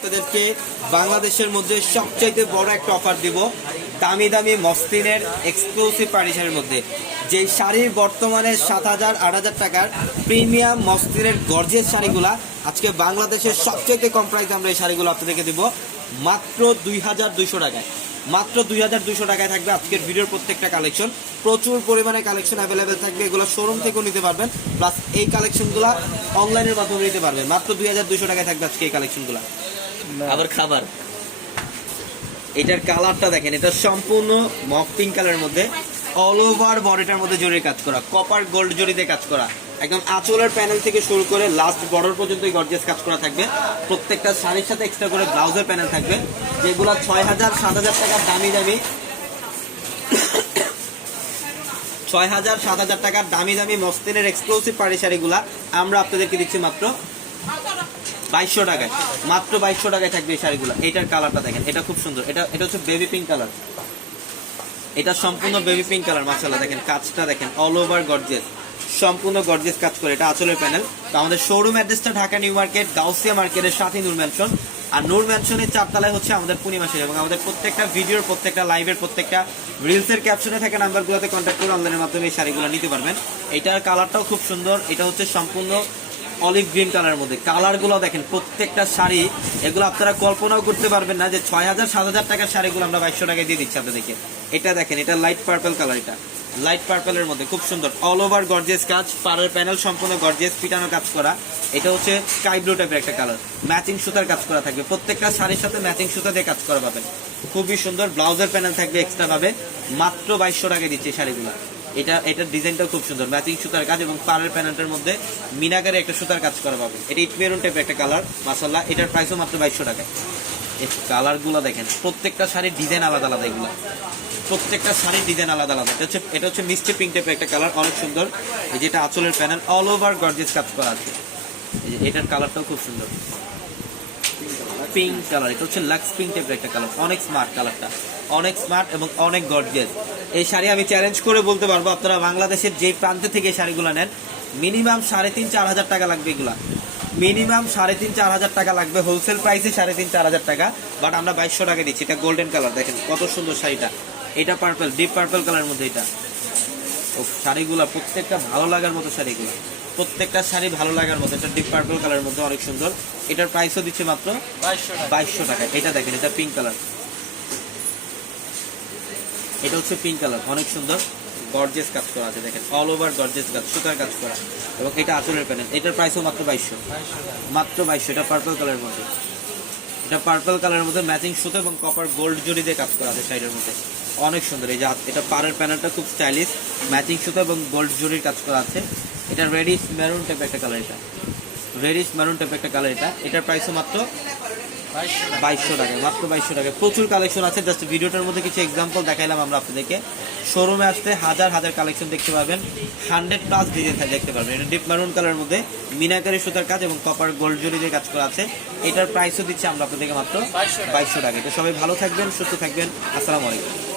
আপনাদেরকে বাংলাদেশের মধ্যে সবচাইতে বড় একটা অফার দিব দামি দামি মসলিনের এক্সক্লুসিভ পার্টিশনের মধ্যে। যে শাড়ির বর্তমানে সাত হাজার, আট হাজার টাকার প্রিমিয়াম মসলিনের গর্জের শাড়িগুলা, আজকে বাংলাদেশের সবচাইতে কম প্রাইসে আমরা এই শাড়িগুলো আপনাদেরকে দিব মাত্র দুই হাজার দুইশো টাকায়। মাত্র দুই হাজার দুইশো টাকায় থাকবে আজকের ভিডিওর প্রত্যেকটা কালেকশন প্রচুর পরিমাণে কালেকশন অ্যাভেলেবেল থাকবে, এগুলো শোরুম থেকেও নিতে পারবেন। প্লাস এই কালেকশনগুলো অনলাইনের মাধ্যমে নিতে পারবেন। মাত্র দুই হাজার দুইশো টাকায় থাকবে আজকে এই কালেকশনগুলো আবার খাবার। এটার কালারটা দেখেন, এটা সম্পূর্ণ মক পিঙ্ক কালারের মধ্যে অল ওভার বডিটার মধ্যে জরির কাজ করা কপার গোল্ড জরিতে কাজ করা। একদম আঁচলের প্যানেল থেকে শুরু করে লাস্ট বর্ডার পর্যন্ত গর্জিয়াস কাজ করা থাকবে। প্রত্যেকটা শাড়ির সাথে এক্সট্রা করে ব্লাউজের প্যানেল থাকবে, যেগুলো ছয় হাজার, সাত হাজার টাকার দামি দামি। ছয় হাজার, সাত হাজার টাকার দামি দামি মস্তিনের এক্সক্লুসিভ পাড়ি শাড়িগুলা আমরা আপনাদেরকে দিচ্ছি মাত্র। বাইশশো টাকায়। মাত্র বাইশশো টাকায় থাকবে এই শাড়িগুলো। এটার কালারটা দেখেন এটা খুব সুন্দর। এটা এটা হচ্ছে বেবি পিঙ্ক কালার এটা সম্পূর্ণ বেবি পিঙ্ক কালার। মাসাল্লাহ দেখেন কাজটা দেখেন অল ওভার গর্জেস সম্পূর্ণ গর্জেস কাজ করে। এটা আচলের প্যানেল তো আমাদের শোরুম অ্যাড্রেসটা ঢাকা নিউ মার্কেট গাউসিয়া মার্কেটের সাথে নূর ম্যানশন আর নূর ম্যানশনের চারতলায় হচ্ছে আমাদের পূর্ণিমা এবং আমাদের প্রত্যেকটা ভিডিওর প্রত্যেকটা লাইভের প্রত্যেকটা রিলসের ক্যাপশনে থাকা নাম্বারগুলোতে কন্ট্যাক্ট করে অনলাইনের মাধ্যমে এই শাড়িগুলো নিতে পারবেন। এটার কালারটাও খুব সুন্দর। এটা হচ্ছে সম্পূর্ণ অলিভ গ্রিন কালারের মধ্যে। কালারগুলো দেখেন, প্রত্যেকটা শাড়ি, এগুলো আপনারা কল্পনাও করতে পারবেন না যে ছয় হাজার, সাত হাজার টাকার শাড়িগুলো আমরা বাইশশো টাকায় দিয়ে দিচ্ছি আপনাদেরকে। এটা দেখেন, এটা লাইট পার্পল কালার এটা। লাইট পার্পলের মধ্যে, খুব সুন্দর। অল ওভার গর্জেস কাজ, পাড়ের প্যানেল সম্পূর্ণ গর্জেস পিটানো কাজ করা। এটা হচ্ছে স্কাই ব্লু টাইপের একটা কালার ম্যাচিং সুতার কাজ করা থাকবে। প্রত্যেকটা শাড়ির সাথে ম্যাচিং সুতা দিয়ে কাজ করা পাবেন। খুবই সুন্দর, ব্লাউজের প্যানেল থাকবে এক্সট্রা ভাবে। মাত্র বাইশশো টাকায় দিচ্ছে শাড়িগুলো। এটা, এটার ডিজাইনটাও খুব সুন্দর। ম্যাচিং সুতার কাজ এবং পাড়ের প্যানেলটার মধ্যে মিনাকারে একটা সুতার কাজ করা পাবে। এটা ইট মেরুন টাইপের একটা কালার মাসাল্লাহ এটার প্রাইসও মাত্র বাইশশো এই কালারগুলো দেখেন, প্রত্যেকটা শাড়ির ডিজাইন আলাদা আলাদা এগুলো। প্রত্যেকটা শাড়ির ডিজাইন আলাদা আলাদা। এটা হচ্ছে এটা হচ্ছে মিষ্টি পিঙ্ক টাইপের একটা কালার অনেক সুন্দর। এই যেটা আঁচলের প্যানেল অল ওভার গর্জেস কাজ করা আছে। এটার কালারটাও খুব সুন্দর। পিঙ্ক কালার এটা হচ্ছে লাক্স পিঙ্ক টাইপের একটা কালার অনেক স্মার্ট কালারটা অনেক স্মার্ট এবং অনেক গর্জিয়াস এই শাড়ি আমি চ্যালেঞ্জ করে বলতে পারব আপনারা বাংলাদেশের যে প্রান্তে থেকে শাড়িগুলো নেন মিনিমাম সাড়ে তিন চার হাজার টাকা লাগবে এগুলা। মিনিমাম সাড়ে তিন চার হাজার টাকা লাগবে হোলসেল প্রাইসে সাড়ে তিন চার হাজার টাকা। বাট আমরা বাইশশো টাকা দিচ্ছি এটা গোল্ডেন কালার দেখেন কত সুন্দর শাড়িটা। এটা পার্পল ডিপ পার্পল কালার মধ্যে এটা। ও শাড়িগুলো প্রত্যেকটা ভালো লাগার মতো শাড়িগুলো। প্রত্যেকটা শাড়ি ভালো লাগার মতো এটা ডিপ পার্পল কালারের মধ্যে অনেক সুন্দর। এটার প্রাইসও দিচ্ছে মাত্র বাইশশো টাকা। এটা দেখেন এটা পিঙ্ক কালার এটা হচ্ছে পিঙ্ক কালার অনেক সুন্দর গর্জেস কাজ করা আছে, দেখেন অল ওভার গর্জেস কাজ, সুতার কাজ করা, এবং এটা আঁচলের প্যানেল এটার প্রাইসও মাত্র বাইশশো। মাত্র বাইশশো, এটা পার্পল কালারের মধ্যে। এটা পার্পল কালারের মধ্যে ম্যাচিং সুতো এবং কপার গোল্ড জড়ি দিয়ে কাজ করা আছে সাইডের মধ্যে। অনেক সুন্দর, এই যে এটা পাড়ের প্যানেলটা খুব স্টাইলিশ ম্যাচিং সুতো এবং গোল্ড জড়ির কাজ করা আছে। এটা রেডিশ মেরুন টাইপ একটা কালার এটা। রেডিশ মেরুন টাইপ একটা কালার এটা। এটার প্রাইসও মাত্র বাইশশো টাকা, মাত্র বাইশশো টাকা। প্রচুর কালেকশন আছে জাস্ট ভিডিওটার মধ্যে কিছু এক্সাম্পল দেখাইলাম আমরা আপনাদেরকে। শোরুমে আসতে হাজার হাজার কালেকশন দেখতে পাবেন। হান্ড্রেড প্লাস ডিজাইন দেখতে পারবেন। এটা ডিপ মারুন কালারের মধ্যে মিনাকারি সুতার কাজ এবং কপার গোল্ড জুয়েলারি কাজ করা আছে। এটার প্রাইসও দিচ্ছে আমরা আপনাদেরকে মাত্র বাইশশো টাকা। তো সবাই ভালো থাকবেন, সুস্থ থাকবেন। আসসালামু আলাইকুম।